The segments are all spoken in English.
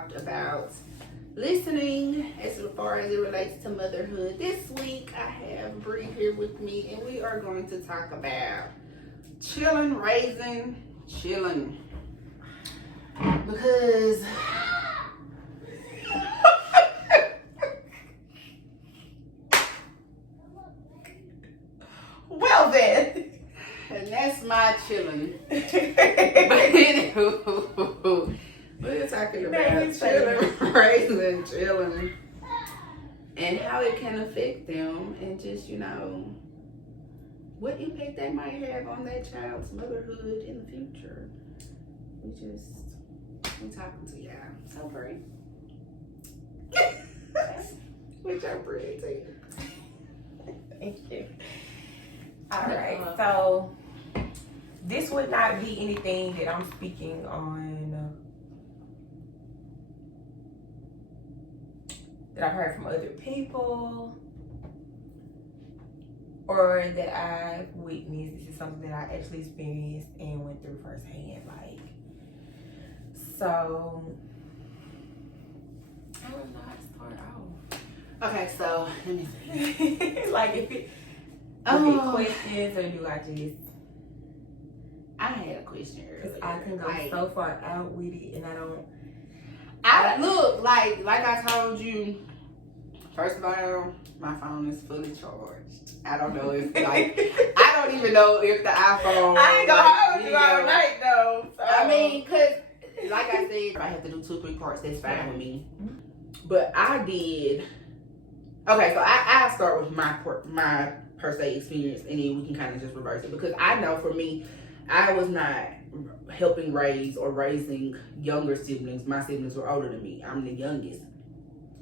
talked about listening as far as it relates to motherhood. This week I have Bre here with me, and we are going to talk about Chillun, raising Chillun. Because well then, and that's my Chillun. But anywho, we're talking about Chillun, raising Chillun, and how it can affect them, and just, you know, what impact that might have on that child's motherhood in the future. We talking to y'all. So Bre. Which I'm pretty too. Thank you. All right, so this would not be anything that I'm speaking on that I've heard from other people or that I've witnessed. This is something that I actually experienced and went through firsthand. So I don't know how to start off. Okay, so let me see. Like if it questions or do I just? I had a question earlier. I can go so far out with it, and I look like I told you. First of all, my phone is fully charged. I don't know if I don't even know if the iPhone. I ain't gonna hold you all night though. So. I mean, cause like I said, if I have to do 2-3 parts, that's fine with me. But I did. Okay, so I'll start with my per se experience, and then we can kind of just reverse it, because I know for me, I was not helping raise or raising younger siblings. My siblings were older than me. I'm the youngest,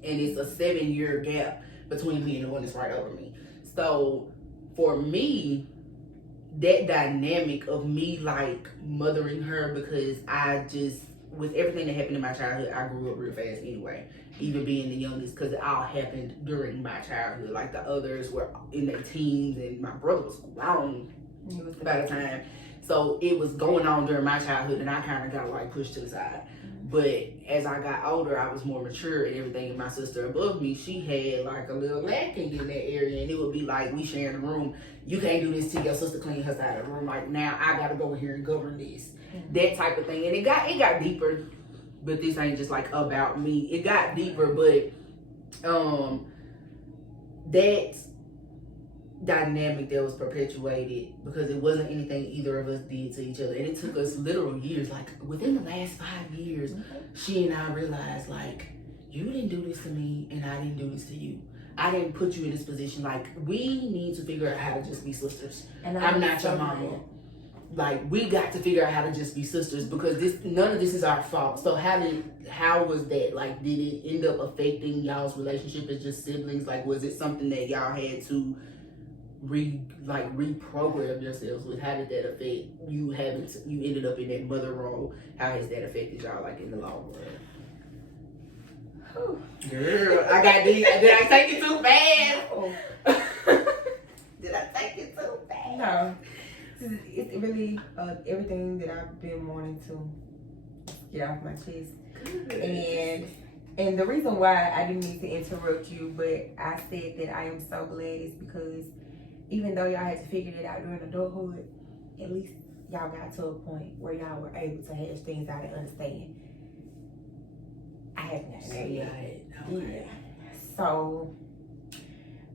and it's a 7-year gap between me and the one that's right over me. So for me, that dynamic of me like mothering her, because I just, with everything that happened in my childhood, I grew up real fast anyway, even being the youngest, because it all happened during my childhood. Like the others were in their teens, and my brother was grown by the time. So it was going on during my childhood, and I kind of got like pushed to the side. But as I got older, I was more mature and everything. And my sister above me, she had like a little lacking in that area, and it would be like, we sharing the room. You can't do this till your sister clean her side of the room. Like, now I gotta go in here and govern this, that type of thing. And it got deeper. But this ain't just like about me. It got deeper, but that dynamic that was perpetuated, because it wasn't anything either of us did to each other, and it took us literal years. Like within the last 5 years, she and I realized, like, you didn't do this to me, and I didn't do this to you. I didn't put you in this position. Like, we need to figure out how to just be sisters. And I'm not your mama. Like, we got to figure out how to just be sisters, because none of this is our fault. So how was that? Like, did it end up affecting y'all's relationship as just siblings? Like, was it something that y'all had to reprogram yourselves with? How did that affect you? You ended up in that mother role. How has that affected y'all, like, in the long run? Girl, I got these. Did I take it too fast? Did I take it too fast? No. It's really everything that I've been wanting to get off my chest. And the reason why I didn't need to interrupt you, but I said that I am so glad, is because even though y'all had to figure it out during adulthood, at least y'all got to a point where y'all were able to hash things out and understand. I haven't gotten there yet. Yeah. So,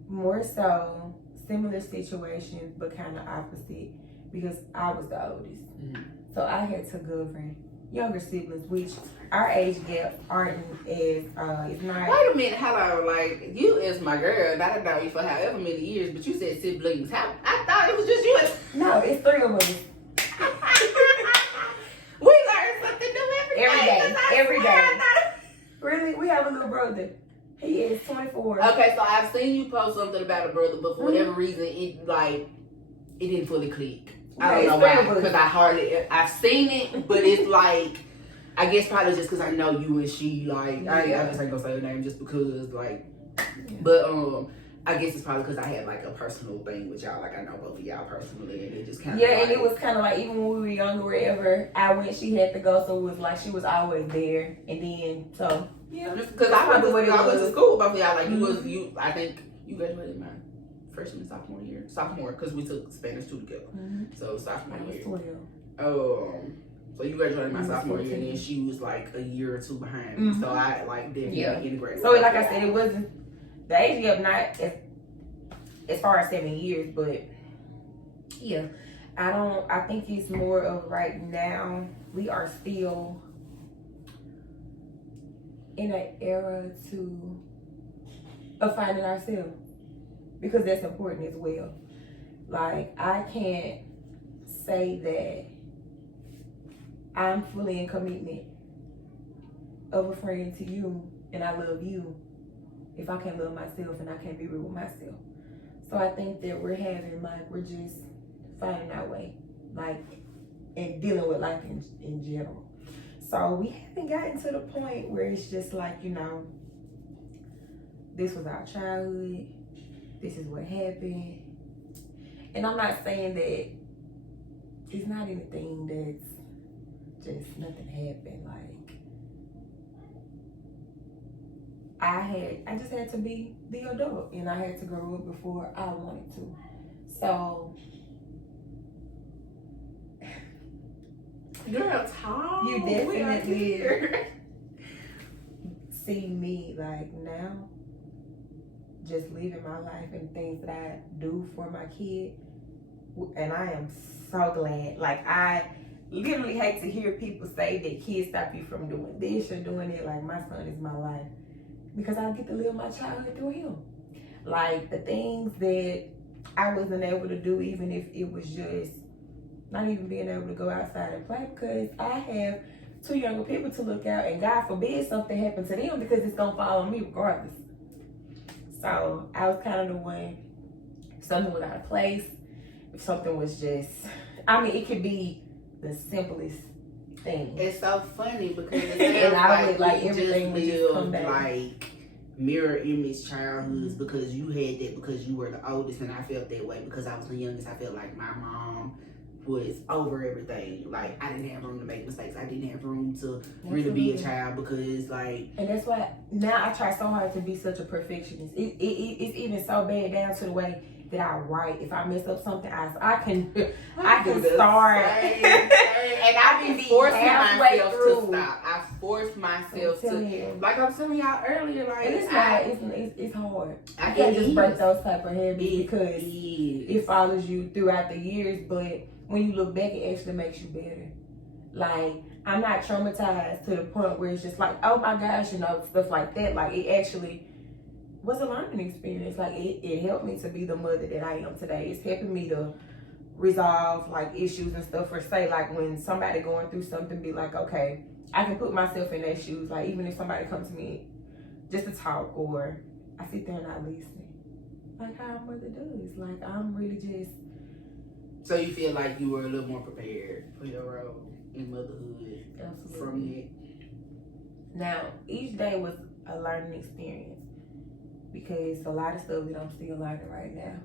more so, similar situations, but kind of opposite, because I was the oldest. So I had to govern younger siblings, which our age gap aren't as, it's not. Wait a minute, hello, like, you is my girl, and I don't know you for however many years, but you said siblings. I thought it was just you. No, it's 3 of us. We learn something new every day. Really? We have a little brother. He is 24. Okay, so I've seen you post something about a brother, but for whatever reason, it didn't fully click. I don't know why, because I've seen it, but it's like, I guess probably just because I know you and she, like, I just ain't gonna say her name just because, like, but I guess it's probably because I had like a personal thing with y'all. Like I know both of y'all personally, and it just kind of and it was kind of like even when we were younger, wherever I went, she had to go. So it was like she was always there. And then so yeah, because I went to school with both of y'all. Like you. I think you graduated my freshman sophomore year, because we took Spanish 2 together. So sophomore year. 12. So you graduated my sophomore year, and then she was like a year or two behind me. So I like didn't integrate. So like I said, it wasn't the age gap not as far as 7 years, but yeah, I think it's more of right now we are still in an era of finding ourselves, because that's important as well. Like I can't say that I'm fully in commitment of a friend to you and I love you if I can't love myself and I can't be real with myself. So I think that we're just finding our way, like, and dealing with life in general. So we haven't gotten to the point where it's just like, this was our childhood, this is what happened. And I'm not saying that it's not anything that's just nothing happened. Like, I just had to be the adult, and I had to grow up before I wanted to. So, girl, talk. You definitely see me like now, just living my life and things that I do for my kid, and I am so glad. Like, I literally hate to hear people say that kids stop you from doing this or doing it. Like, my son is my life, because I get to live my childhood through him. Like, the things that I wasn't able to do, even if it was just not even being able to go outside and play, because I have 2 younger people to look out, and God forbid something happened to them, because it's gonna fall on me regardless. So I was kind of the one, if something was out of place, if something was just, it could be the simplest thing. It's so funny because and I would like everything would just come back. Like mirror image childhoods, because you had that because you were the oldest, and I felt that way because I was the youngest. I felt like my mom was over everything. Like, I didn't have room to make mistakes. I didn't have room to really be a child, because like, and that's why now I try so hard to be such a perfectionist. It's even so bad down to the way that I write. If I mess up something, I can start. And I be forcing myself to stop. I force myself to, like I was telling y'all earlier, like, and it's hard. I can't just break those type of habits, because it follows you throughout the years. But when you look back, it actually makes you better. Like, I'm not traumatized to the point where it's just like, oh my gosh, stuff like that. Like, it actually was a learning experience. Like, it helped me to be the mother that I am today. It's helping me to resolve like issues and stuff, or say like when somebody going through something, be like, okay, I can put myself in their shoes. Like, even if somebody comes to me just to talk, or I sit there and I listen, like how a mother does. Like, I'm really just. So you feel like you were a little more prepared for your role in motherhood. Absolutely. From it. Now, each day was a learning experience, because a lot of stuff that I'm still learning right now.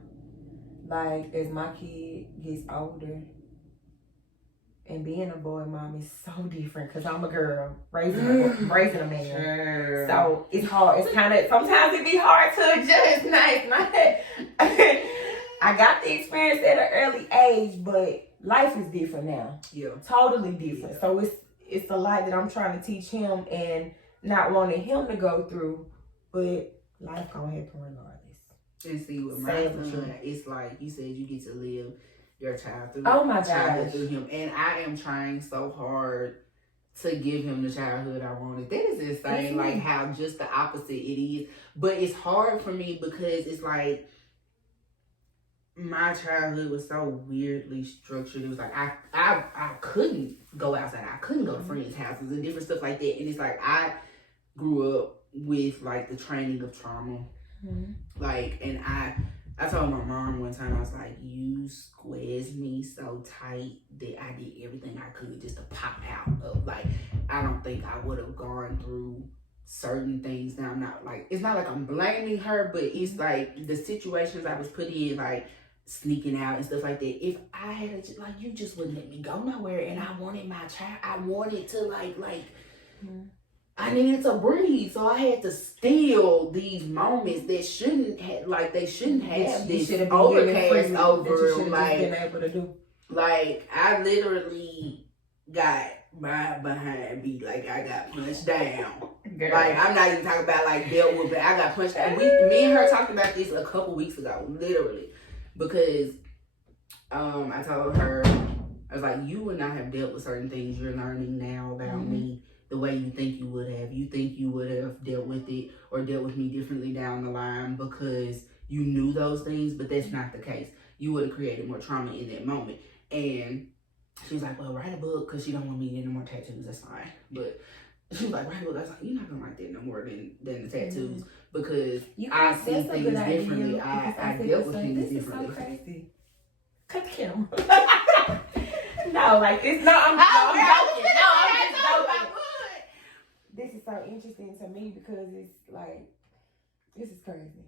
Like, as my kid gets older, and being a boy mom is so different, because I'm a girl raising a man. Sure. So it's hard. It's kind of, sometimes it be hard to adjust. Nice. I got the experience at an early age, but life is different now. Yeah. Totally different. Yeah. So it's a lot that I'm trying to teach him, and not wanting him to go through, but life gonna happen regardless. And see, with my son, it's like you said, you get to live your child through. Oh my gosh. Through him, and I am trying so hard to give him the childhood I wanted. That is insane, like how just the opposite it is. But it's hard for me, because it's like my childhood was so weirdly structured. It was like I couldn't go outside. I couldn't go to friends' houses and different stuff like that. And it's like I grew up with like the training of trauma. Like, and I told my mom one time, I was like, you squeezed me so tight that I did everything I could just to pop out of, like, I don't think I would have gone through certain things. Now I'm not like, it's not like I'm blaming her, but it's like the situations I was put in, like sneaking out and stuff like that. If I had like, you just wouldn't let me go nowhere, and I wanted my child. I wanted to like. I needed to breathe, so I had to steal these moments that shouldn't have, like they shouldn't have this overcast over, like been able to do. Like I literally got my behind beat, like I got punched down. Girl. Like I'm not even talking about like belt whooping. I got punched down. Me and her talked about this a couple weeks ago, literally, because I told her, I was like, you would not have dealt with certain things you're learning now about me the way you think you would have. You think you would have dealt with it or dealt with me differently down the line because you knew those things, but that's not the case. You would have created more trauma in that moment. And she was like, well, write a book, because she don't want me to get no more tattoos. That's fine. But she was like, write a book. I was like, you're not going to write that no more than the tattoos, because I see things differently. I dealt with things differently. This is so crazy. Cut the camera. No, like this. No, I'm joking. No, I'm just joking. This is so interesting to me because it's like, this is crazy.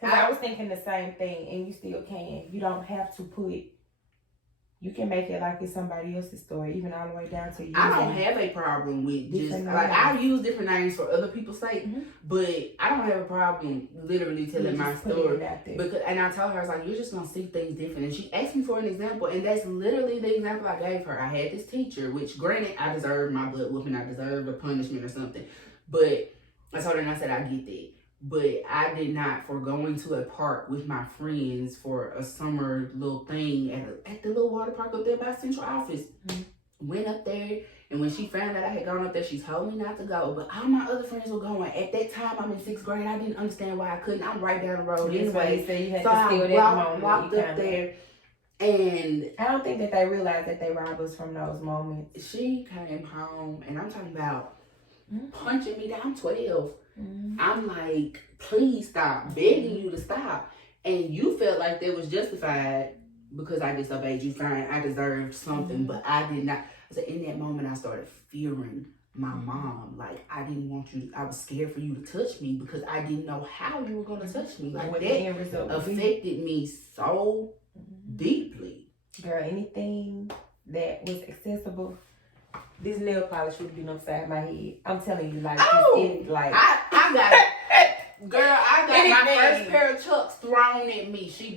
Because I was thinking the same thing, and you still can. You don't have to you can make it like it's somebody else's story, even all the way down to you. I don't have a problem with just, like, I use different names for other people's sake, but I don't have a problem literally telling my story. Because, and I told her, I was like, you're just going to see things different. And she asked me for an example, and that's literally the example I gave her. I had this teacher, which granted, I deserved my butt whooping, I deserved a punishment or something. But I told her, and I said, I get that. But I did not, for going to a park with my friends for a summer little thing at the little water park up there by Central Office. Went up there, and when she found out I had gone up there, she told me not to go. But all my other friends were going. At that time, I'm in 6th grade. I didn't understand why I couldn't. I'm right down the road anyway. So I walked up there, and I don't think that they realized that they robbed us from those moments. She came home, and I'm talking about punching me down. I'm 12. I'm like, please stop, begging you to stop. And you felt like that was justified because I disobeyed you. Fine, I deserved something, but I did not. So in that moment, I started fearing my mom. Like, I didn't want you, I was scared for you to touch me because I didn't know how you were going to touch me. Like, that affected me so deeply. Girl, anything that was accessible, this nail polish would have been upside my head. I'm telling you, like, I got girl, I got my first pair of Chucks thrown at me. She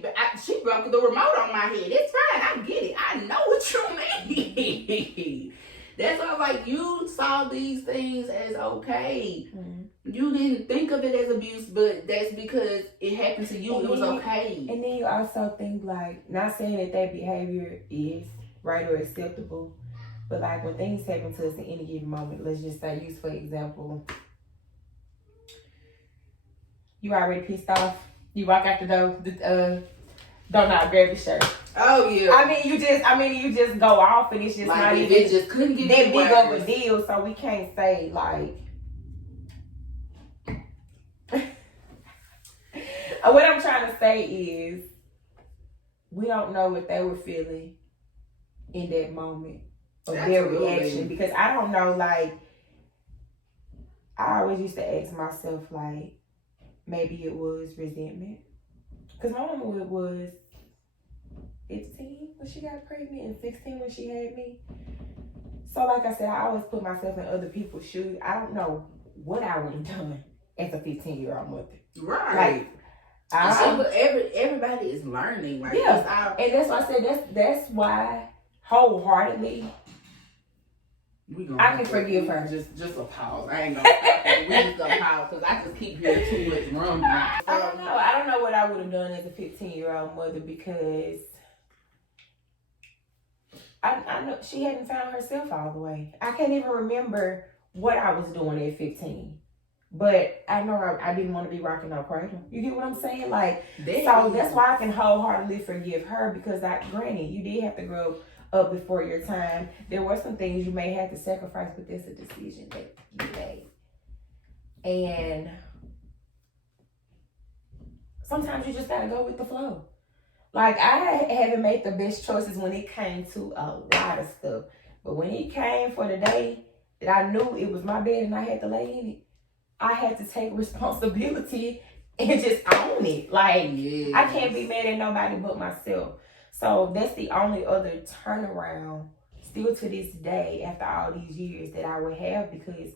broke the remote on my head. It's fine, I get it. I know what you mean. That's why I was like, you saw these things as okay. You didn't think of it as abuse, but that's because it happened to you. It was okay. And then you also think, like, not saying that behavior is right or acceptable, but like when things happen to us at any given moment, let's just say, use for example, you already pissed off. You walk out the door, don't not grab your shirt. Oh yeah. I mean, you just go off, and it's just like, not even. It just couldn't get that big of a deal, so we can't say like. What I'm trying to say is, we don't know what they were feeling in that moment. Of their reaction, because I don't know, like, I always used to ask myself, like, maybe it was resentment, because my mama was 15 when she got pregnant and 16 when she had me. So like I said, I always put myself in other people's shoes. I don't know what I would have done as a 15-year-old mother. Right. Like, everybody is learning. Like, yeah, and that's why I said that's why wholeheartedly I can forgive her. Just a pause. I ain't gonna. We just gonna pause because I just keep hearing too much rumbling. I don't know what I would have done as a 15-year-old mother, because I know she hadn't found herself all the way. I can't even remember what I was doing at 15, but I know I didn't want to be rocking no cradle. You get what I'm saying? Like, so that's why I can wholeheartedly forgive her, because granted, you did have to grow up before your time. There were some things you may have to sacrifice, but that's a decision that you made. And sometimes you just gotta go with the flow. Like, I haven't made the best choices when it came to a lot of stuff, but when it came for the day that I knew it was my bed and I had to lay in it, I had to take responsibility and just own it. Like, yes. I can't be mad at nobody but myself. So that's the only other turnaround still to this day after all these years that I would have, because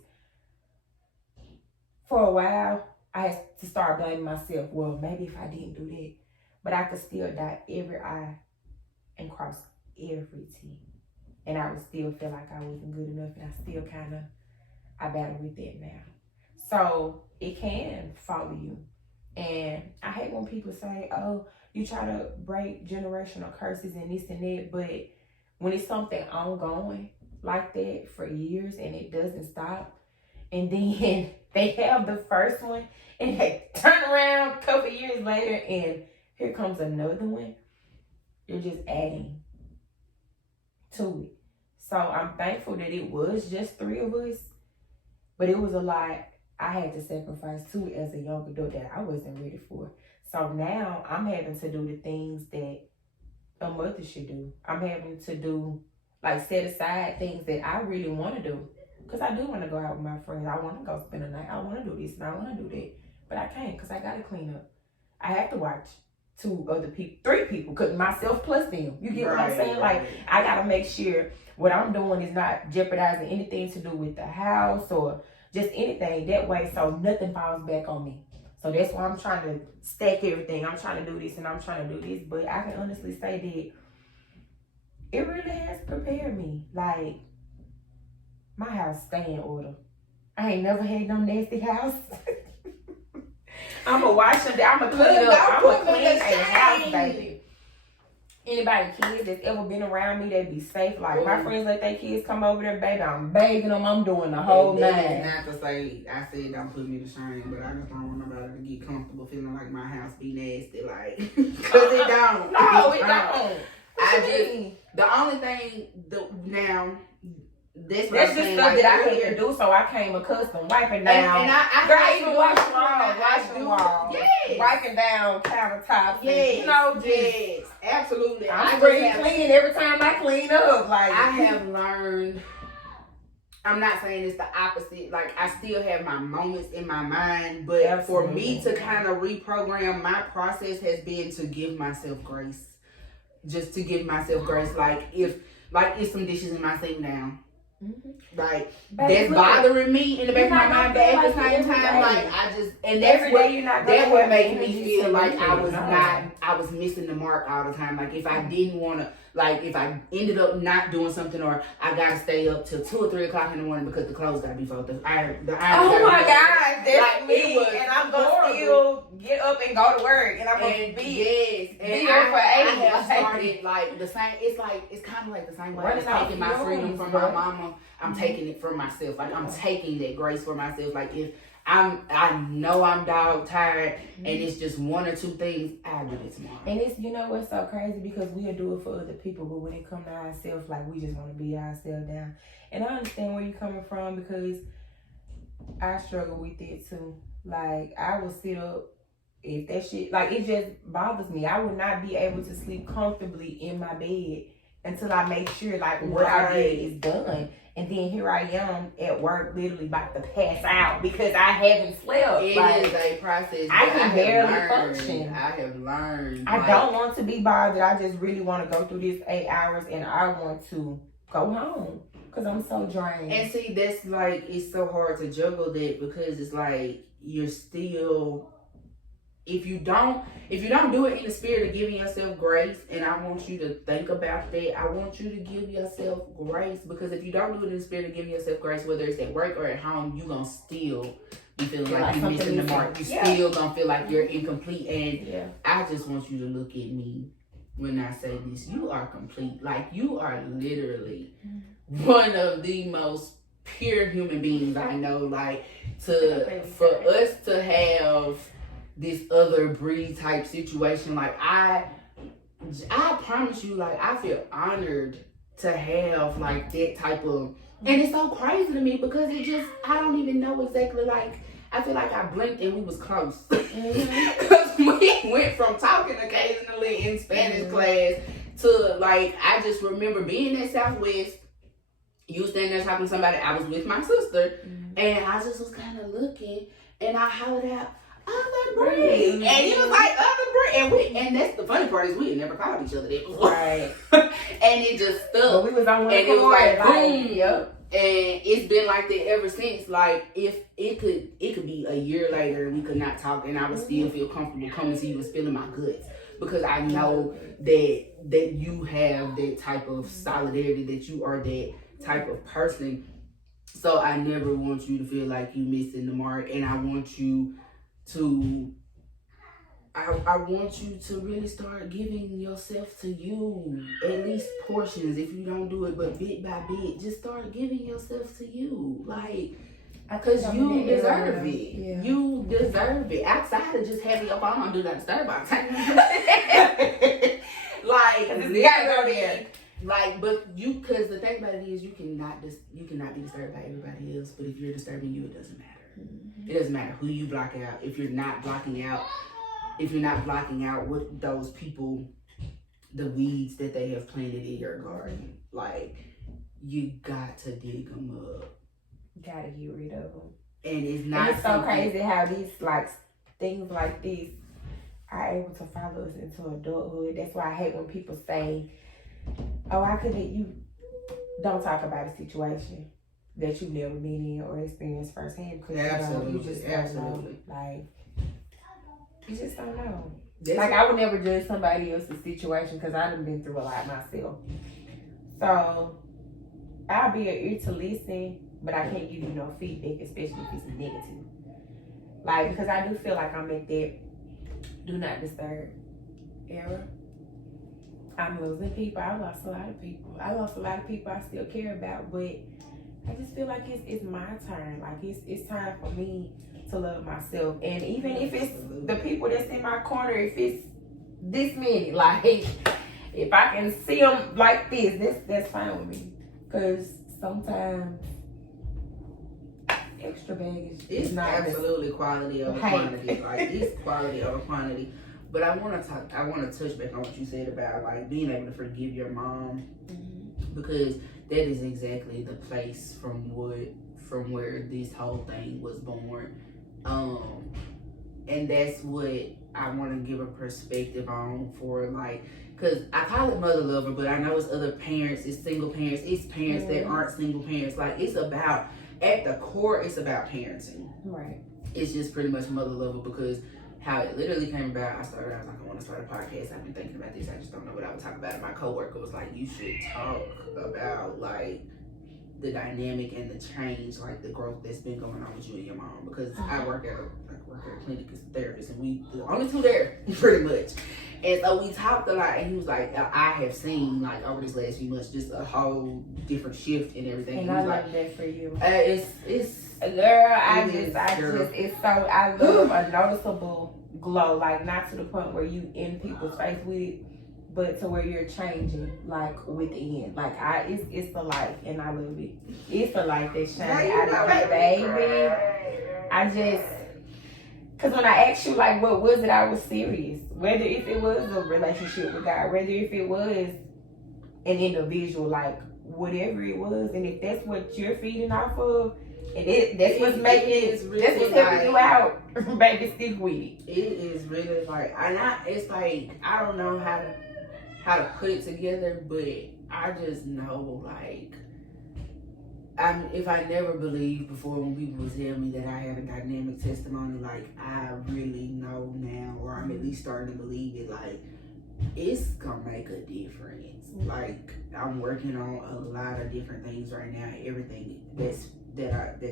for a while I had to start blaming myself. Well, maybe if I didn't do that, but I could still dot every I and cross every T. And I would still feel like I wasn't good enough, and I still I battle with that now. So it can follow you. And I hate when people say, oh, you try to break generational curses and this and that, but when it's something ongoing like that for years and it doesn't stop, and then they have the first one and they turn around a couple years later and here comes another one, you're just adding to it. So I'm thankful that it was just 3 of us, but it was a lot I had to sacrifice too as a young adult that I wasn't ready for. So now I'm having to do the things that a mother should do. I'm having to do, like, set aside things that I really want to do. Because I do want to go out with my friends. I want to go spend a night. I want to do this and I want to do that. But I can't because I got to clean up. I have to watch 2 other people, 3 people, because myself plus them. You get what I'm saying? Like, I got to make sure what I'm doing is not jeopardizing anything to do with the house or just anything that way, so nothing falls back on me. So that's why I'm trying to stack everything. I'm trying to do this and I'm trying to do this. But I can honestly say that it really has prepared me. Like, my house stay in order. I ain't never had no nasty house. I'm a wash them down. I'm a clean up. I'm a clean a house, baby. Anybody, kids that's ever been around me, they be safe. Like, my friends let their kids come over there, baby, I'm bathing them. I'm doing the whole nine. Not to say, I said don't put me to shame, but I just don't want nobody to get comfortable feeling like my house be nasty, like, because it don't. No, it don't. The only thing, now, that's just stuff like, that I had to do, so I came accustomed wiping down. And I even washing walls, yes, wiping down countertops. Yes, you know, yes, absolutely. I'm pretty clean every time I clean up. Like, I have learned. I'm not saying it's the opposite. Like, I still have my moments in my mind, but absolutely, for me to kind of reprogram, my process has been to give myself grace. Just to give myself grace. Like, if it's some dishes in my sink now. Mm-hmm. Like, that's bothering me in the back of my mind, but at the same time, like, I just, and that's what made me feel like I was missing the mark all the time. Like, if I didn't want to, like, if I ended up not doing something, or I gotta stay up till 2 or 3 o'clock in the morning because the clothes gotta be folded. Oh my God, that's like, me, and I'm gonna still get up and go to work, and I'm gonna be here for 8 I have started like the same. It's kind of like the same way. I'm taking my freedom from my mama. I'm taking it from myself. Like, I'm taking that grace for myself. Like, if I know I'm dog tired, and it's just 1 or 2 things, I'll do it tomorrow. And it's, you know what's so crazy, because we'll do it for other people, but when it comes to ourselves, like, we just want to beat ourselves down. And I understand where you're coming from, because I struggle with it too. Like, I will sit up, if that shit, like, it just bothers me. I would not be able to sleep comfortably in my bed until I make sure, like, what I did is done. And then here I am at work, literally about to pass out because I haven't slept. It is a process. I can barely function. I have learned. I don't want to be bothered. I just really want to go through this 8 hours, and I want to go home because I'm so drained. And see, that's like, it's so hard to juggle that, because it's like, you're still, if you don't do it in the spirit of giving yourself grace, and I want you to think about that, I want you to give yourself grace, because if you don't do it in the spirit of giving yourself grace, whether it's at work or at home, you're going to still be feeling like you're missing the mark. You still going to feel like you're incomplete. And I just want you to look at me when I say this. You are complete. Like, you are literally one of the most pure human beings I know. Like, for us to have this other Bre type situation, like, I promise you, like, I feel honored to have, like, that type of, and it's so crazy to me, because it just, I don't even know exactly, like, I feel like I blinked and we was close. Because we went from talking occasionally in Spanish class to, like, I just remember being at Southwest, You standing there talking to somebody. I was with my sister, and I just was kind of looking, and I hollered out, "Other Bre," and he was like, "Other Bre," and that's the funny part is we had never called each other that before, right? And it just stuck. But we was on one and it was like boom, yep. And it's been like that ever since. Like if it could be a year later and we could not talk, and I would still feel comfortable coming to you and spilling my guts because I know that you have that type of solidarity, that you are that type of person. So I never want you to feel like you missing the mark, and I want you to really start giving yourself to you, at least portions if you don't do it, but bit by bit, just start giving yourself to you, like, because you deserve it. Yeah. You deserve it. Outside of just having your phone on do not disturb all the time. Like, you gotta go there. Like, but because the thing about it is you cannot be disturbed by everybody else, but if you're disturbing you, it doesn't matter. It doesn't matter who you block out. If you're not blocking out what those people, the weeds that they have planted in your garden, like, you got to dig them up. Gotta get rid of them. And it's not. And it's so crazy how these things like this are able to follow us into adulthood. That's why I hate when people say, "Oh, you don't talk about a situation that you've never been in or experienced firsthand," because you just don't know. Like, you just don't know. Like, I would never judge somebody else's situation because I done been through a lot myself. So I'll be an ear to listen, but I can't give you no feedback, especially if it's negative. Like, because I do feel like I'm at that do not disturb era. I'm losing people. I lost a lot of people. I still care about, but I just feel like it's my turn. Like, it's time for me to love myself. And even if it's the people that's in my corner, if it's this many, like, if I can see them like this, that's fine with me. Because sometimes extra baggage is not absolutely quality over quantity. Like, it's quality over quantity. But I want to touch back on what you said about, like, being able to forgive your mom, because that is exactly the place from where this whole thing was born. And that's what I want to give a perspective on for, like, because I call it mother lover, but I know it's other parents, it's single parents, it's parents that aren't single parents. Like, it's about, at the core, it's about parenting. Right. It's just pretty much mother lover, because how it literally came about, I was like, I want to start a podcast. I've been thinking about this. I just don't know what I would talk about. And my coworker was like, you should talk about, like, the dynamic and the change, like, the growth that's been going on with you and your mom. Because I work at a clinic as a therapist, and we the only two there, pretty much. And so we talked a lot, and he was like, I have seen, like, over this last few months, just a whole different shift in everything. And I love that for you. It's girl, I love a noticeable glow, like, not to the point where you in people's face with it, but to where you're changing, like, within. Like, it's the light, and I love it. It's the light that shines out of me, baby. Because when I asked you, like, what was it, I was serious. Whether if it was a relationship with God, whether if it was an individual, like, whatever it was, and if that's what you're feeding off of, and that's what's helping you out, baby, stick with it. It is really like, it's like, I don't know how to put it together, but I just know, like, if I never believed before when people would tell me that I have a dynamic testimony, like, I really know now, or I'm at least starting to believe it, like, it's gonna make a difference. Like, I'm working on a lot of different things right now, everything that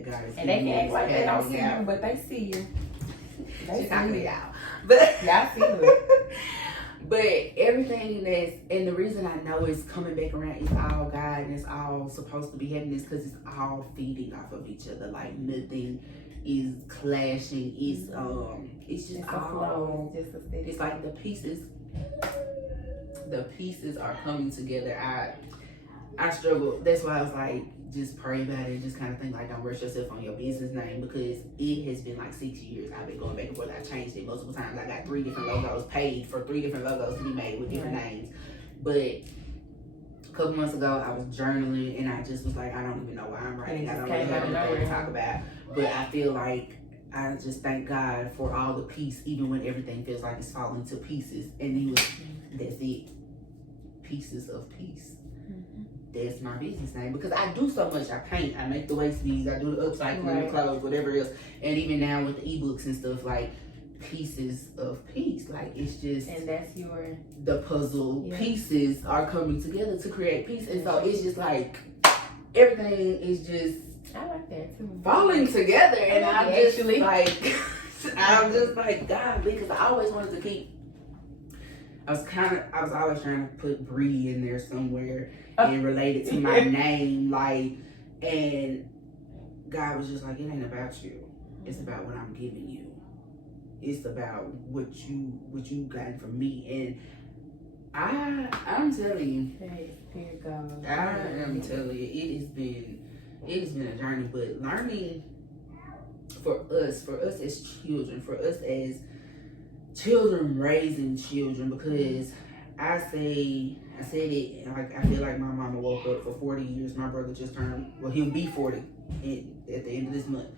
God is, and they can act like they don't see you, but they see you. They see you out, but y'all see you. But everything and the reason I know it's coming back around is all God, and it's all supposed to be happening, is because it's all feeding off of each other. Like, nothing is clashing. It's just it's all. It's like the pieces are coming together. I struggle. That's why I was like, just pray about it and just kind of think, like, don't rush yourself on your business name, because it has been like 6 years I've been going back and forth. I changed it multiple times. I got 3 different logos, paid for 3 different logos to be made with different names. But couple months ago, I was journaling, and I just was like, I don't even know why I'm writing. I don't really have anything to talk about. But I feel like I just thank God for all the peace, even when everything feels like it's falling to pieces. And that's it. Pieces of peace. That's my business name, because I do so much. I paint, I make the waist beads, I do the upcycling, the clothes, whatever else. And even now with the ebooks and stuff, like pieces of peace. Like it's just, and that's the puzzle pieces are coming together to create peace. And so it's just like everything is just, I like that too, falling together. And I'm just actually like I'm just like, God, because I always wanted to keep, I was always trying to put Bre in there somewhere and relate it to my name, like, and God was just like, it ain't about you. It's about what I'm giving you. It's about what you got from me. And I'm telling you, I am telling you, it has been a journey, but learning for us as children, for us as children raising children, because I said it, like, I feel like my mama woke up for 40 years. My brother just turned, well, he'll be 40 at the end of this month.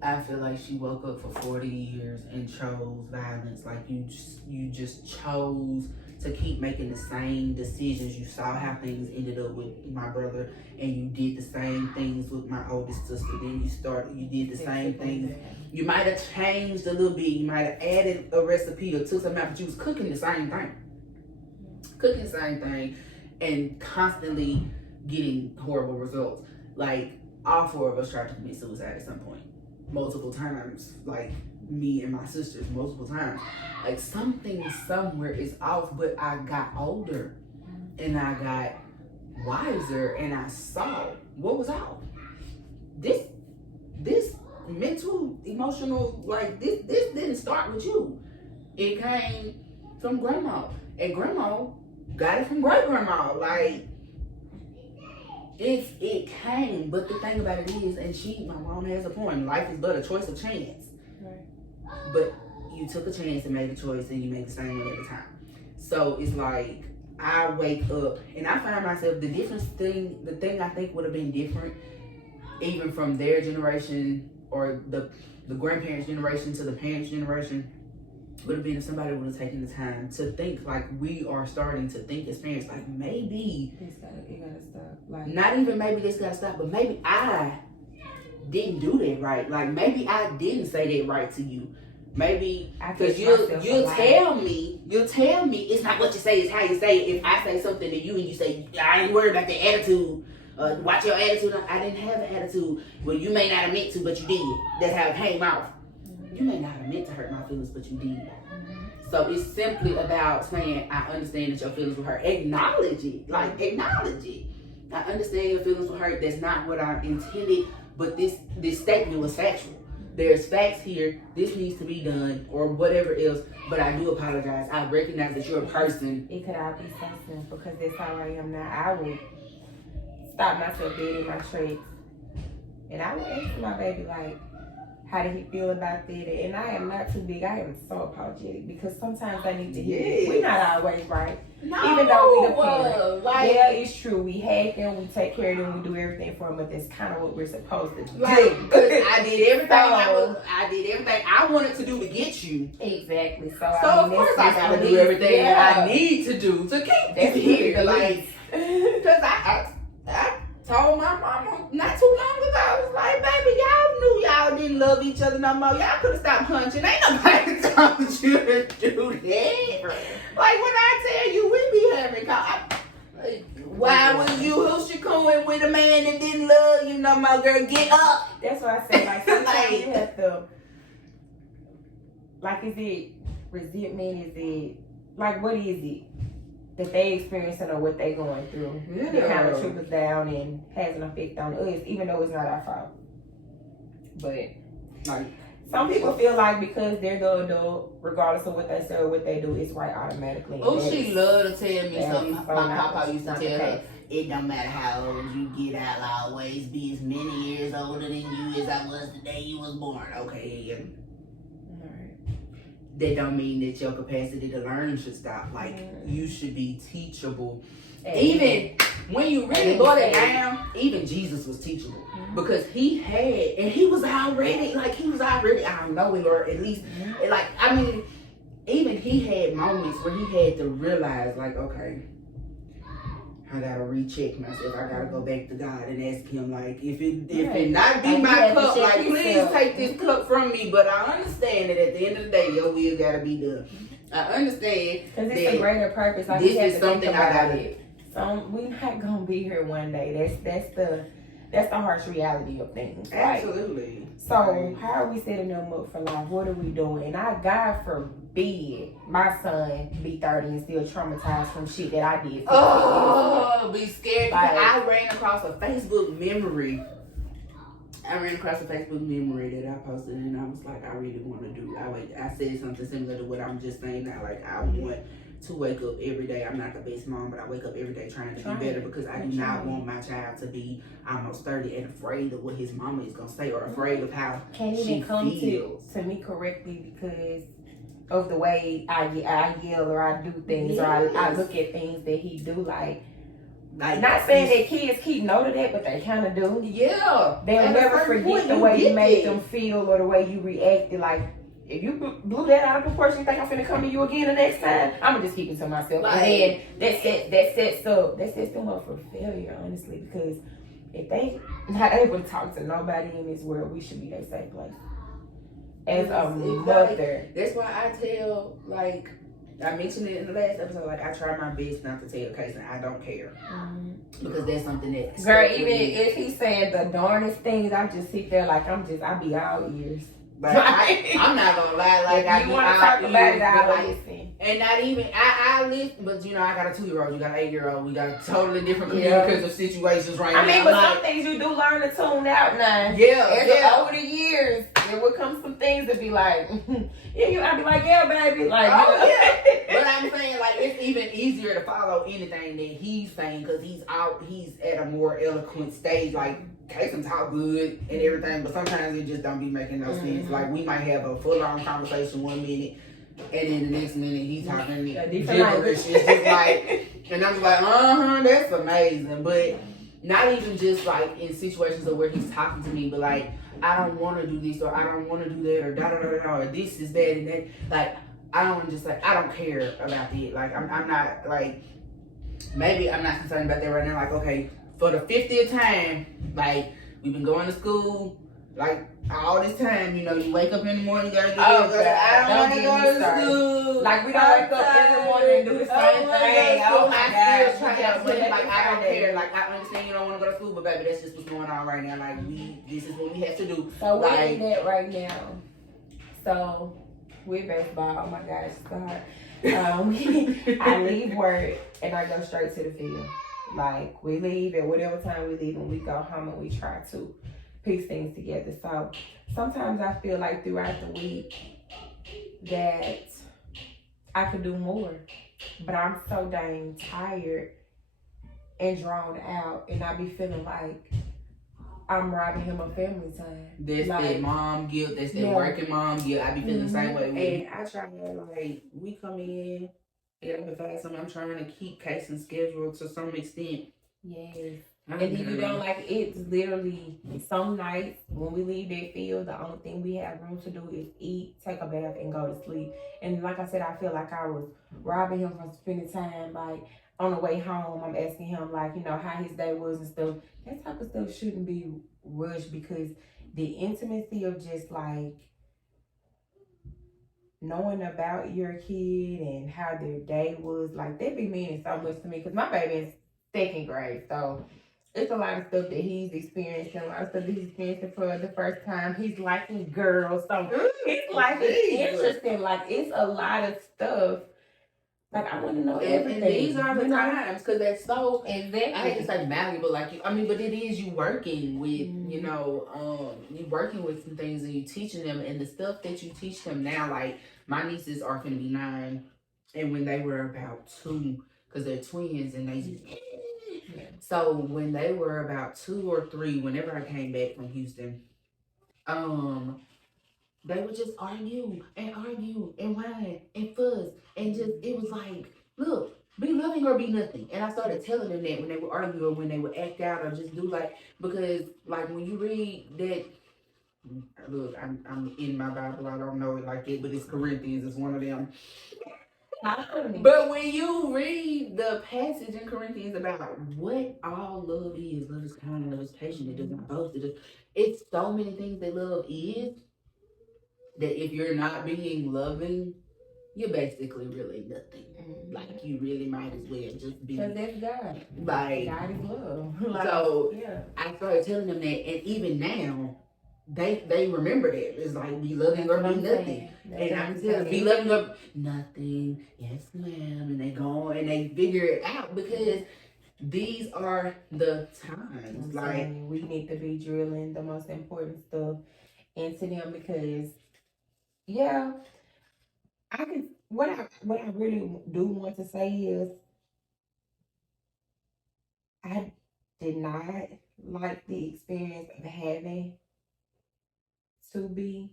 I feel like she woke up for 40 years and chose violence. Like you just chose to keep making the same decisions. You saw how things ended up with my brother, and you did the same things with my oldest sister. Then you did the same things. You might have changed a little bit. You might have added a recipe or took something out, but you was cooking the same thing. Cooking the same thing and constantly getting horrible results. Like, all four of us tried to commit suicide at some point. Multiple times. Like, me and my sisters, multiple times. Like, something somewhere is off, but I got older and I got wiser, and I saw what was off. This mental, emotional, like, this didn't start with you. It came from grandma, and grandma got it from great grandma. Like, it came, but the thing about it is, and my mom has a point, life is but a choice of chance. Right. But you took a chance and made a choice, and you made the same one every time. So it's like, I wake up and I find myself, the thing I think would have been different, even from their generation or the grandparents' generation to the parents' generation, would have been if somebody would have taken the time to think like we are starting to think as parents. Like, maybe it gotta stop. Like, not even maybe this gotta stop, but maybe I didn't do that right. Like, maybe I didn't say that right to you. Maybe because you'll tell me it's not what you say, it's how you say it. If I say something to you and you say, I ain't worried about the attitude, watch your attitude. I didn't have an attitude. Well, you may not have meant to, but you did. That's how it came out. You may not have meant to hurt my feelings, but you did. So it's simply about saying, I understand that your feelings were hurt. Acknowledge it. Like, acknowledge it. I understand your feelings were hurt. That's not what I intended, but this statement was factual. There's facts here. This needs to be done, or whatever else. But I do apologize. I recognize that you're a person. It could all be something, because that's how I am now. I would stop myself dead in my tracks, and I would ask my baby, like, how did he feel about that? And I am not too big. I am so apologetic, because sometimes I need to hear it. We're not always right. No, even though we the parent. Like, yeah, it's true. We have them, we take care of them, we do everything for them, but that's kind of what we're supposed to do. Like, I did everything I did everything I wanted to do to get you. Exactly. So of course I gotta do everything I need to do to keep you here. Like, because I told my mama not too long ago, I was like, baby, y'all knew y'all didn't love each other no more. Y'all could have stopped punching. Ain't nobody told you to do that. Like, when I tell you, we be having why was you hooshie-cooing with a man that didn't love you no more, girl? Get up. That's what I said. Like, sometimes you have to, like, is it resentment? Is it, like, what is it that they experiencing or what they going through? Yeah. That kind of trickles down and has an effect on us, even though it's not our fault. But, like, some people feel like because they're the adult, regardless of what they say or what they do, it's right automatically. Oh, she love to tell me something. My papa used to tell her, it don't matter how old you get, I'll always be as many years older than you as I was the day you was born. Okay, that don't mean that your capacity to learn should stop. Like, you should be teachable. Even when you really boil it down, even Jesus was teachable. Because he was already, I don't know it, or at least, like, I mean, even he had moments where he had to realize, like, okay, I gotta recheck myself. I gotta go back to God and ask him, like, if it not be my cup, like, please take this cup from me. But I understand that at the end of the day, your will gotta be done. I understand because it's a greater purpose. Like, this is something I gotta. So we're not gonna be here one day. That's the harsh reality of things. Absolutely. Like, so how are we setting them up for life? What are we doing? And God forbid my son be 30 and still traumatized from shit that I did. Oh, be scared. Like, I ran across a Facebook memory. that I posted, and I was like, I really want to do. I said something similar to what I'm just saying now. Like, I want to wake up every day. I'm not the best mom, but I wake up every day trying to be better, because I do not want my child to be almost 30 and afraid of what his mama is gonna say, or afraid of how can't even come to me correctly because of the way I yell or I do things, or I look at things that he do. Like not saying that kids keep note of that, but they kind of do. Yeah, they'll never forget the way you made them feel or the way you reacted. Like, if you blew that out of proportion, you think I'm finna come to you again the next time? I'ma just keep it to myself. Like, and then that sets them up for failure, honestly. Because if they not able to talk to nobody in this world, we should be their safe place. As a mother, that's why I tell, like, I mentioned it in the last episode, like, I try my best not to tell Kason I don't care. Because that's something that... Girl, even if he's saying the darnest things, I just sit there like I be all ears. But I'm not gonna lie, like, if you want to talk about it, I'll listen. And not even, I listen, but you know, I got a 2-year-old, you got an 8-year-old, we got totally different because of situations right now. I mean, but some things you do learn to tune out now. Over the years, there will come some things that be like, I'll be like, yeah, baby. Like, But I'm saying, like, it's even easier to follow anything that he's saying, because he's at a more eloquent stage, like, Kason talk good and everything, but sometimes it just don't be making no sense. Like, we might have a full-on conversation one minute, and then the next minute he's talking gibberish. It's just like, and I'm like, that's amazing. But not even just like in situations of where he's talking to me, but like, I don't want to do this, or I don't want to do that, or da da da da, or this is that and that. Like, I don't just like, I don't care about that. Like, I'm not like, maybe I'm not concerned about that right now. Like, okay, for the 50th time, like, we've been going to school, like, all this time, you know, you wake up in the morning, you gotta get up. I don't want to go to school. Like, we don't wake up every morning and do the same thing. Oh my God. But like, I don't care. Like, I understand you don't want to go to school, but baby, that's just what's going on right now. Like, this is what we have to do. So we're in that right now. So, with baseball, oh my gosh, it's hard. I leave work and I go straight to the field. Like, we leave at whatever time we leave, and we go home and we try to piece things together. So sometimes I feel like throughout the week that I could do more, but I'm so dang tired and drawn out, and I be feeling like I'm robbing him of family time. That's like, that mom guilt, that's that working mom guilt. I be feeling the same way. And I try to, like, we come in, and I'm trying to keep Casey's schedule to some extent. Yes. And then you don't, like, it's literally some nights when we leave that field, the only thing we have room to do is eat, take a bath, and go to sleep. And like I said, I feel like I was robbing him from spending time. Like, on the way home, I'm asking him, like, you know, how his day was and stuff. That type of stuff shouldn't be rushed, because the intimacy of just, like, knowing about your kid and how their day was, like, that be meaning so much to me, because my baby is 2nd grade, so it's a lot of stuff that he's experiencing, a lot of stuff that he's experiencing for the first time. He's liking girls, so his life is interesting. Like, it's a lot of stuff. Like, I want to know everything. And these are the times, because that's so, exactly. I hate to say malleable, like, you, I mean, but it is you working with, you know, you working with some things and you teaching them, and the stuff that you teach them now, like, my nieces are going to be 9, and when they were about 2, because they're twins, and they so when they were about 2 or 3, whenever I came back from Houston, they would just argue and whine and fuss and just, it was like, look, be loving or be nothing. And I started telling them that when they would argue or when they would act out or just do like, because like when you read that, look, I'm in my Bible, I don't know it like that, but it's Corinthians, it's one of them. But when you read the passage in Corinthians about what all love is kind, love is patient, it does not boast, it's so many things that love is, that if you're not being loving, you're basically really nothing. Like, you really might as well just be. Because that's God. Like, God is love. So, yeah. I started telling them that, and even now, they remember that. It's like, be loving or be nothing. And I'm telling be loving or nothing. Yes, ma'am. And they go and they figure it out, because these are the times. Like, we need to be drilling the most important stuff into them, because yeah, I can. What I really do want to say is, I did not like the experience of having to be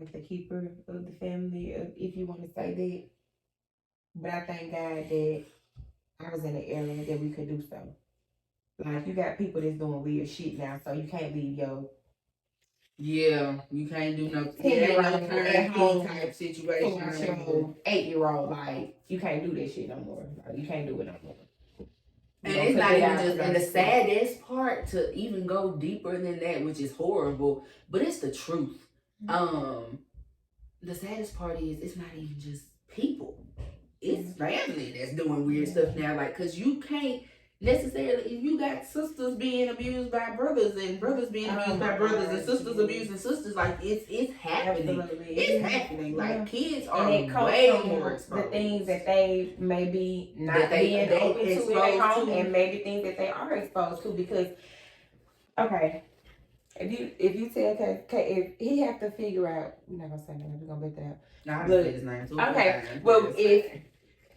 like the keeper of the family, if you want to say that. But I thank God that I was in an area that we could do so. Like, you got people that's doing weird shit now, so you can't leave your you can't do no 10-year-old at home type situation. 8-year-old, like, you can't do that shit no more. Like, you can't do it no more. And it's not even just, and the saddest part, to even go deeper than that, which is horrible, but it's the truth. The saddest part is, it's not even just people. It's family that's doing weird stuff now. Like, cause you can't necessarily, if you got sisters being abused by brothers and brothers being abused by brothers and sisters abusing sisters, like, it's happening. Absolutely. It's happening. Like, kids are way more exposed. The things that they maybe not being open to in their home, and maybe things that they are exposed to, because, okay, if you tell if he have to figure out, we're not gonna say nothing, we're gonna bet that out. Nah, but his name. Okay, well, if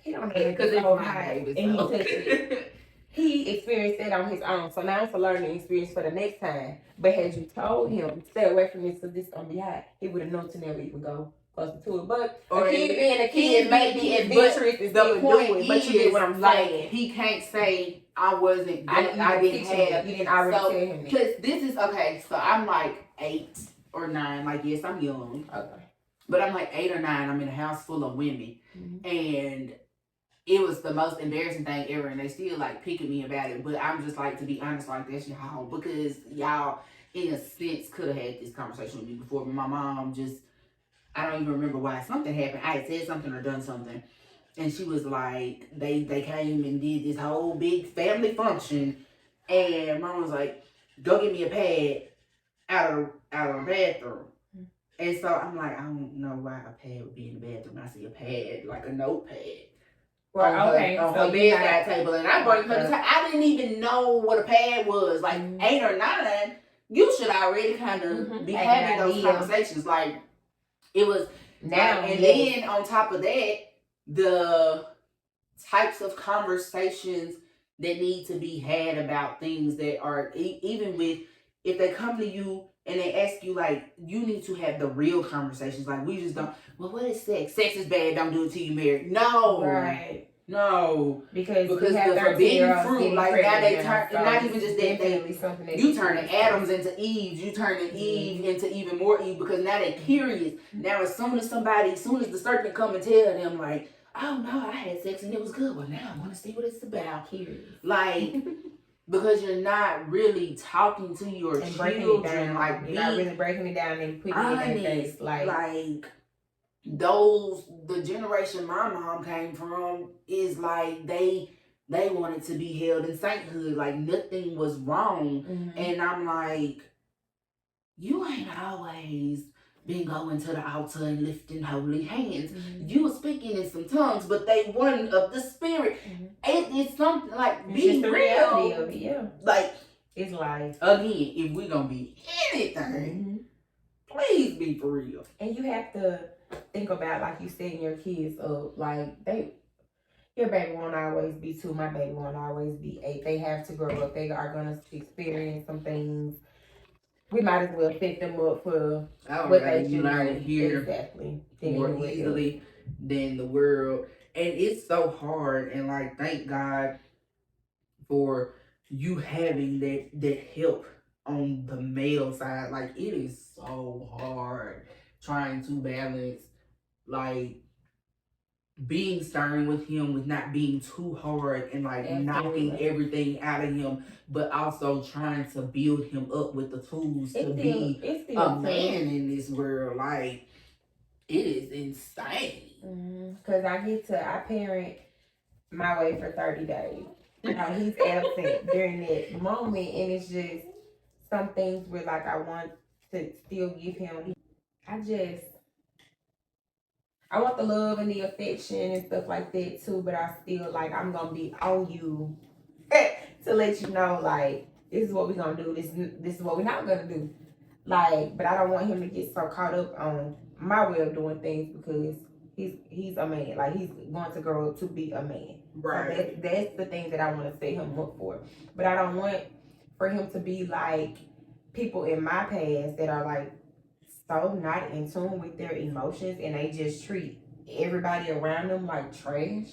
he don't know, because it's my baby, and he experienced that on his own. So now it's a learning experience for the next time. But had you told him, stay away from this, so this gonna be hot, he would have known to never even go closer to it. But or a kid being a kid, maybe adventurous is the point. But you get what I'm saying. He can't say I wasn't. I didn't have. You didn't already tell him. Because this is okay. So I'm like 8 or 9. Like, yes, I'm young. Okay. But I'm like 8 or 9. I'm in a house full of women, and it was the most embarrassing thing ever, and they still like picking me about it. But I'm just like, to be honest, like, that's y'all, because y'all in a sense could have had this conversation with me before. But my mom just, I don't even remember why something happened. I had said something or done something, and she was like, they came and did this whole big family function, and mom was like, go get me a pad out of the bathroom. And so I'm like, I don't know why a pad would be in the bathroom. I see a pad, like a notepad. Well, on her bedside table, and I brought her. I didn't even know what a pad was. Like 8 or 9, you should already kind of be having those conversations. Like, it was now, and then on top of that, the types of conversations that need to be had about things that are even with, if they come to you and they ask you, like, you need to have the real conversations. Like, we just don't, well, what is sex? Sex is bad, don't do it till you married. No. Right. No. Because the forbidden fruit, like, now they turn, not even just that, you turning Adams into Eves, you turning Eve into even more Eve, because now they're curious. Now as soon as the serpent come and tell them, like, oh no, I had sex and it was good, well now I want to see what it's about. Like, because you're not really talking to your children, like, you're not really breaking it down and putting it in their face, like the generation my mom came from is like, they wanted to be held in sainthood, like nothing was wrong. And I'm like, you ain't always been going to the altar and lifting holy hands. You were speaking in some tongues, but they weren't of the spirit. It's something like, it's be real. Reality of it, like, it's life. Again, if we're gonna be anything, please be for real. And you have to think about, like you said, your kids, like, your baby won't always be 2, my baby won't always be 8. They have to grow up. They are gonna experience some things we might as well set them up for I what would they rather you should learn do. it here Exactly. more easily than the world. And it's so hard. And like, thank God for you having that help on the male side. Like, it is so hard trying to balance, like, being stern with him, with not being too hard and like knocking everything out of him, but also trying to build him up with the tools to be a man in this world. Like, it is insane. Because I parent my way for 30 days. He's absent during that moment, and it's just some things where like I want to still give him. I want the love and the affection and stuff like that too, but I still like I'm gonna be on you to let you know like this is what we're gonna do. This is what we're not gonna do. Like, but I don't want him to get so caught up on my way of doing things because he's a man. Like, he's going to grow up to be a man. Right. So that's the thing that I want to set him up for. But I don't want for him to be like people in my past that are like so not in tune with their emotions and they just treat everybody around them like trash.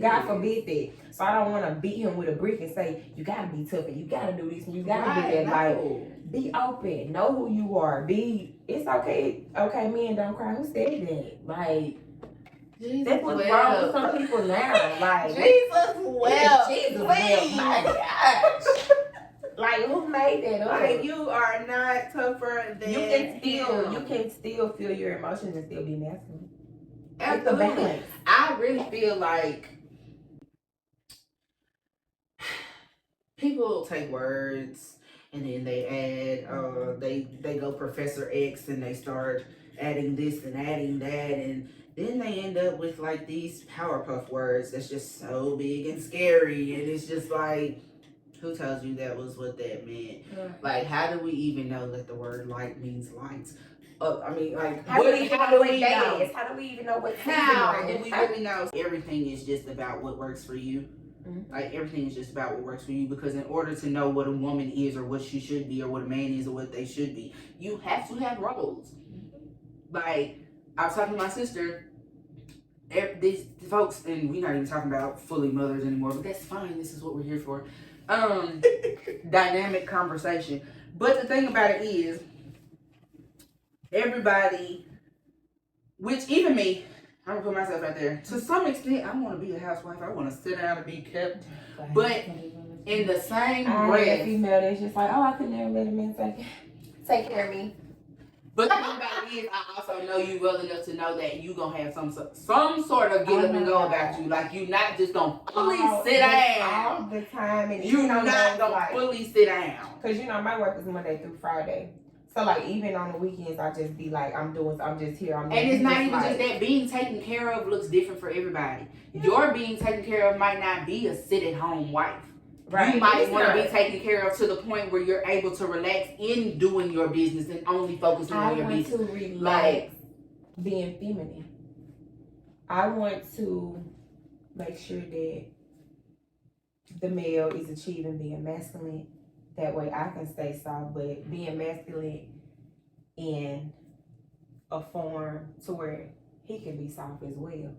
God forbid that. So I don't want to beat him with a brick and say, you gotta be tough and you gotta do this and you gotta do that. Like, be open, know who you are. It's okay. Okay, men don't cry. Who said that? Like, that's what's wrong with some people now. Like, Jesus, please. My gosh. Like, who made that up? Like, you are not tougher than you can still feel your emotions and still be masculine. Absolutely. I really feel like people take words and then they add they go Professor X and they start adding this and adding that, and then they end up with like these Powerpuff words that's just so big and scary, and it's just like, who tells you that was what that meant? Like, how do we even know that the word light means light? I mean, like, how do we even know what day is? How do we even know what season? How do we really know? Everything is just about what works for you. Like, everything is just about what works for you, because in order to know what a woman is or what she should be or what a man is or what they should be, you have to have roles. Like, I was talking to my sister, these folks, and we're not even talking about fully mothers anymore, but that's fine. This is what we're here for. Dynamic conversation. But the thing about it is, everybody, which even me, I'm gonna put myself out there, to some extent I want to be a housewife. I want to sit down and be kept, but in the same breath, female that's just like, oh, I could never let a man take care of me. But the thing about it is, I also know you well enough to know that you gonna have some sort of get up and go about you. Like, you not just gonna fully sit down all the time, and you not gonna fully sit down. Cause my work is Monday through Friday. So like, even on the weekends, I just be like, I'm just here. And it's not even just that. Being taken care of looks different for everybody. Yeah. Your being taken care of might not be a sit-at-home wife. Right. You might want to be taken care of to the point where you're able to relax in doing your business and only focusing on your business. I want to relax being feminine. I want to make sure that the male is achieving being masculine. That way I can stay soft, but being masculine in a form to where he can be soft as well.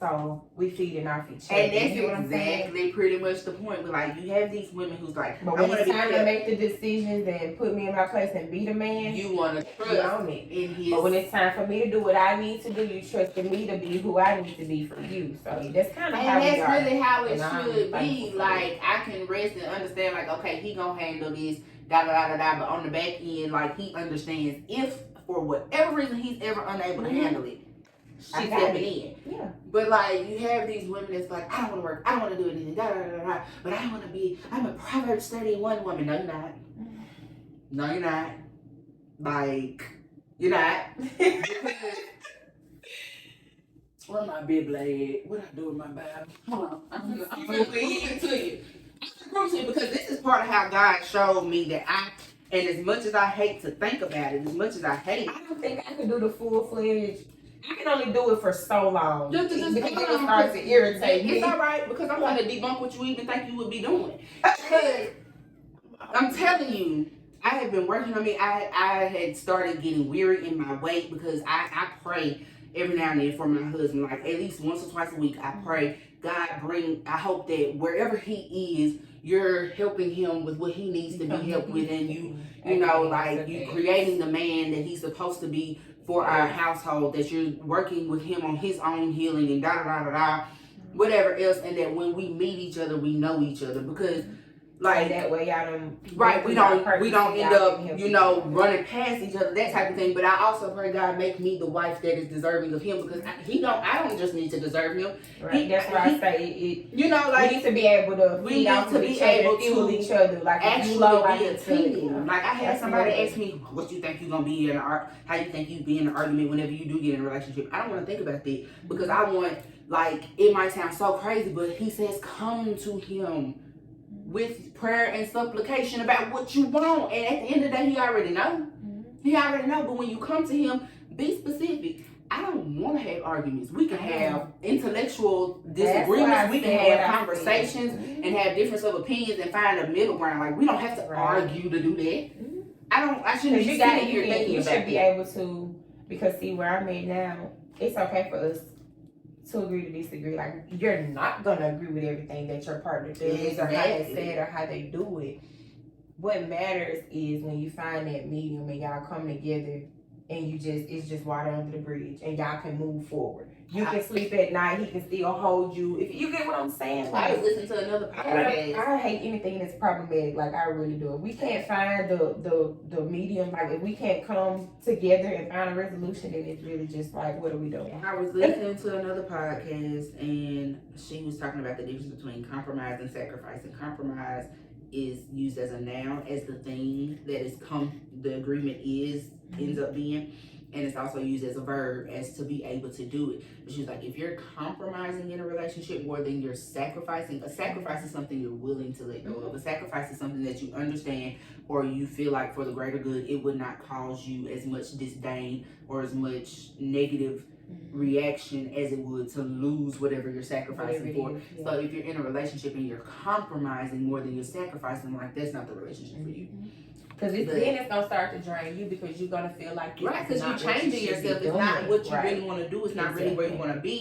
So we feeding off each other. And that's exactly pretty much the point. But like, you have these women who's like, but when it's time to make the decisions and put me in my place and be the man, you want to trust on it. But when it's time for me to do what I need to do, you trusted me to be who I need to be for you. So that's kind of how we are. And that's really how it should be. Like, I can rest and understand, like, okay, he gonna handle this, da da da da. But on the back end, like, he understands if for whatever reason he's ever unable to handle it, she's stepping in. Yeah. But like, you have these women that's like, I don't want to work, I don't want to do anything, da da da da. But I'm a Proverbs 31 woman. No, you're not. No, you're not. Like, you're not. Where's my big blade? What I do with my Bible? Hold on. I'm gonna prove it to you. Because this is part of how God showed me that and as much as I hate to think about it, as much as I hate it, I don't think I could do the full-fledged. I can only do it for so long. Because it starts to irritate me. It's alright, because I'm going to debunk what you even think you would be doing. Because I'm telling you, I have been working on me. I had started getting weary in my weight because I pray every now and then for my husband, like at least once or twice a week. I pray, God I hope that wherever he is, you're helping him with what he needs to be helped with, and you know, like you creating the man that he's supposed to be for our household, that you're working with him on his own healing and da da da da da, whatever else, and that when we meet each other, we know each other, because like that way y'all don't we don't end up, you know, running past each other, that type of thing. But I also pray God make me the wife that is deserving of him, because I don't just need to deserve him. Right. That's why I say it. You know, like we need to be able to fuel each other, like actually be a team. Like I had somebody ask me, "What you think you gonna be in how you think you be in an argument whenever you do get in a relationship?" I don't want to think about that, because I want, like, it might sound so crazy, but he says come to him with prayer and supplication about what you want, and at the end of the day, he already know. He already know. But when you come to him, be specific. I don't want to have arguments. We can have intellectual disagreements. We can have conversations and have difference of opinions and find a middle ground. Like, we don't have to argue to do that. I shouldn't be sitting here thinking about it. You should be able to, because see where I'm at now, it's okay for us to agree to disagree. Like, you're not gonna agree with everything that your partner does or how they said or how they do it. What matters is when you find that medium and y'all come together and it's just water under the bridge and y'all can move forward. You can sleep at night, he can still hold you. If you get what I'm saying? Like, I was listening to another podcast. I hate anything that's problematic, like I really do. If we can't find the medium, like if we can't come together and find a resolution, then it's really just like, what are we doing? I was listening to another podcast and she was talking about the difference between compromise and sacrifice. And compromise is used as a noun, as the thing that is the agreement ends up being. And it's also used as a verb, as to be able to do it. But she was like, if you're compromising in a relationship more than you're sacrificing, a sacrifice is something you're willing to let go of. A sacrifice is something that you understand, or you feel like for the greater good, it would not cause you as much disdain or as much negative reaction as it would to lose whatever you're sacrificing for. So if you're in a relationship and you're compromising more than you're sacrificing, like, that's not the relationship for you. Because then it's going to start to drain you, because you're going to feel like because you're changing yourself. It's not what you really want to do. It's not really where you want to be.